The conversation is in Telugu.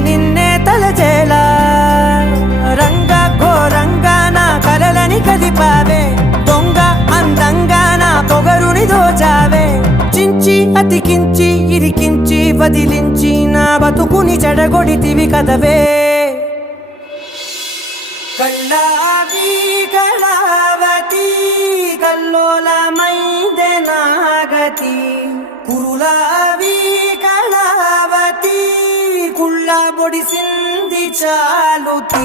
నిన్నే తలచేలా రంగ ఘోరంగా నా కలలని కదిపావే దొంగ అందంగా నా పొగరుని దోచావే చించి అతికించి ఇరికించి వదిలించి నా బతుకుని చెడగొడితివి కదవే కళ్ళావి కళావతి కల్లోలమైందే నాగతి కురులావి కళావతి కుళ్ళ బొడిసింది చాలుతి